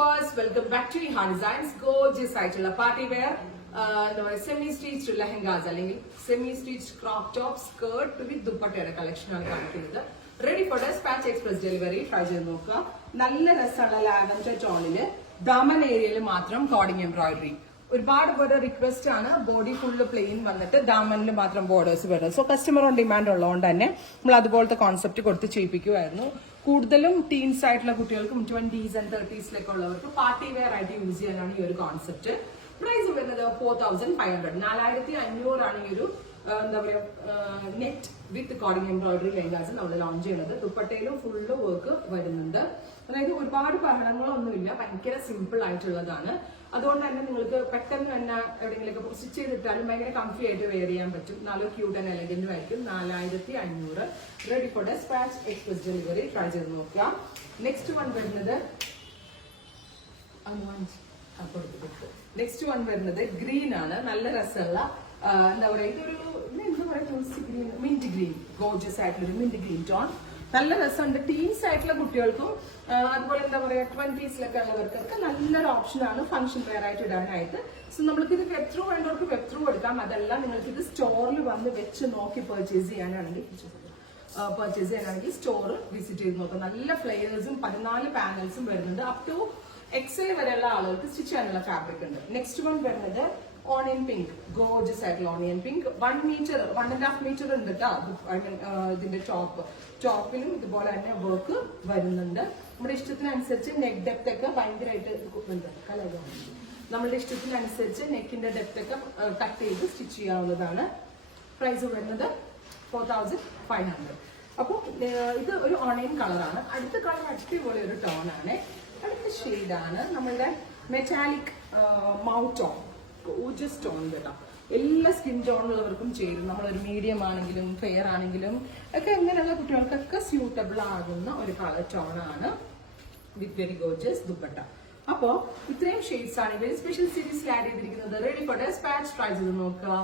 viewers, welcome back to Ihan Designs. Gorgeous ആയിട്ടുള്ള party wear എന്താ പറയുക സെമി സ്റ്റിച്ച്ഡ് ലെഹങ്കാസ് അല്ലെങ്കിൽ semi stitched crop top skirt with ദുപ്പട്ടയുടെ കളക്ഷനാണ് കാണിക്കുന്നത്. Ready for dispatch express delivery. Try ചെയ്ത് നോക്കുക. നല്ല രസമുള്ള ലാവൻഡർ ടോണില് ദാമൻ ഏരിയയിൽ മാത്രം കോഡിംഗ് എംബ്രോയിഡറി. ഒരുപാട് പേരുടെ റിക്വസ്റ്റ് ആണ് ബോഡി ഫുള്ള് പ്ലെയിൻ വന്നിട്ട് ദാമനിൽ മാത്രം ബോർഡേഴ്സ് വരുന്നത്. സോ കസ്റ്റമർ ഓൺ ഡിമാൻഡ് ഉള്ളതുകൊണ്ട് തന്നെ നമ്മൾ അതുപോലത്തെ കോൺസെപ്റ്റ് കൊടുത്ത് ചെയ്യിപ്പിക്കുമായിരുന്നു. കൂടുതലും ടീൻസ് ആയിട്ടുള്ള കുട്ടികൾക്കും 20s and 30s ഉള്ളവർക്ക് പാർട്ടി വെയർ ആയിട്ട് യൂസ് ചെയ്യാനാണ് ഈ ഒരു കോൺസെപ്റ്റ്. പ്രൈസ് വരുന്നത് 4500. 4500 ആണ് ഈ ഒരു എന്താ പറയുക നെറ്റ് വിത്ത് കോഡിംഗ് എംബ്രോയിഡറി ലെഹങ്കാസ് നമ്മൾ ലോഞ്ച് ചെയ്യുന്നത്. ദുപ്പട്ടയിലും ഫുള്ള് വർക്ക് വരുന്നുണ്ട്. അതായത് ഒരുപാട് ബഹളങ്ങളൊന്നുമില്ല, ഭയങ്കര സിമ്പിൾ ആയിട്ടുള്ളതാണ്. അതുകൊണ്ട് തന്നെ നിങ്ങൾക്ക് പെട്ടെന്ന് തന്നെ എവിടെയെങ്കിലൊക്കെ സ്റ്റിച്ച് ചെയ്തിട്ടാലും ഭയങ്കര കംഫി ആയിട്ട് വെയർ ചെയ്യാൻ പറ്റും. നല്ല ക്യൂട്ട് ആൻഡ് എലഗന്റും ആയിരിക്കും. 4500. Ready for dispatch express delivery. Try ചെയ്ത് നോക്കുക. നെക്സ്റ്റ് വൺ വരുന്നത് ഗ്രീൻ ആണ്. നല്ല രസമുള്ള എന്താ പറയാ ഇതൊരു എന്താ പറയാ തുളസി ഗ്രീൻ, മിന്റ് ഗ്രീൻ. ഗോർജിയസ് ആയിട്ടുള്ള ഒരു മിന്റ് ഗ്രീൻ ടോൺ. നല്ല രസമുണ്ട്. ടീൻസ് ആയിട്ടുള്ള കുട്ടികൾക്കും അതുപോലെ എന്താ പറയാ 20s ഉള്ളവർക്കൊക്കെ നല്ലൊരു ഓപ്ഷനാണ് ഫംഗ്ഷൻ വെയർ ആയിട്ട് ഇടാനായിട്ട്. സോ നമ്മൾക്ക് ഇത് വെബ് ത്രൂ വേണ്ടവർക്ക് വെബ് ത്രൂ എടുക്കാം. അതല്ല നിങ്ങൾക്ക് ഇത് സ്റ്റോറിൽ വന്ന് വെച്ച് നോക്കി പർച്ചേസ് ചെയ്യാനാണെങ്കിൽ സ്റ്റോർ വിസിറ്റ് ചെയ്ത് നോക്കാം. നല്ല ഫ്ലെയേഴ്സും 14 പാനൽസും വരുന്നുണ്ട്. അപ് ടു XL വരെയുള്ള ആളുകൾക്ക് സ്റ്റിച്ച് ചെയ്യാനുള്ള ഫാബ്രിക് ഉണ്ട്. നെക്സ്റ്റ് വൺ വരുന്നത് ഓണിയൻ പിങ്ക്. ഗോർജസ് ആയിട്ടുള്ള ഓണിയൻ പിങ്ക്. 1.5 മീറ്റർ ഉണ്ട് കേട്ടോ. ഇതിന്റെ ടോപ്പിലും ഇതുപോലെ തന്നെ വർക്ക് വരുന്നുണ്ട്. നമ്മുടെ ഇഷ്ടത്തിനനുസരിച്ച് നെക്ക് ഡെപ്ത് ഒക്കെ ഭയങ്കരമായിട്ട് നമ്മളുടെ ഇഷ്ടത്തിനനുസരിച്ച് നെക്കിന്റെ ഡെപ്ത് ഒക്കെ കട്ട് ചെയ്ത് സ്റ്റിച്ച് ചെയ്യാവുന്നതാണ്. പ്രൈസ് വരുന്നത് 4500. അപ്പോൾ ഇത് ഒരു ഓണിയൻ കളറാണ്. അടുത്ത കളർ അടിപൊളി ഒരു ടോൺ ആണ്. അടുത്ത ഷെയ്ഡാണ് നമ്മളുടെ metallic mouth tone. Gorgeous tone കേട്ടോ. എല്ലാ സ്കിൻ ടോണുള്ളവർക്കും ചേരും. നമ്മളൊരു മീഡിയം ആണെങ്കിലും ഫെയർ ആണെങ്കിലും ഒക്കെ ഇങ്ങനെയുള്ള കുട്ടികൾക്കൊക്കെ സ്യൂട്ടബിൾ ആകുന്ന ഒരു കളർ ടോണാണ് വിത്ത് വെരി ഗോർജിയസ് ദുപ്പട്ട. അപ്പോ ഇത്രയും ഷെയ്ഡ്സ് ആണ് വെരി സ്പെഷ്യൽ സീരീസിൽ ആഡ് ചെയ്തിരിക്കുന്നത്. Ready for despatch. ട്രൈ ചെയ്ത് നോക്കുക.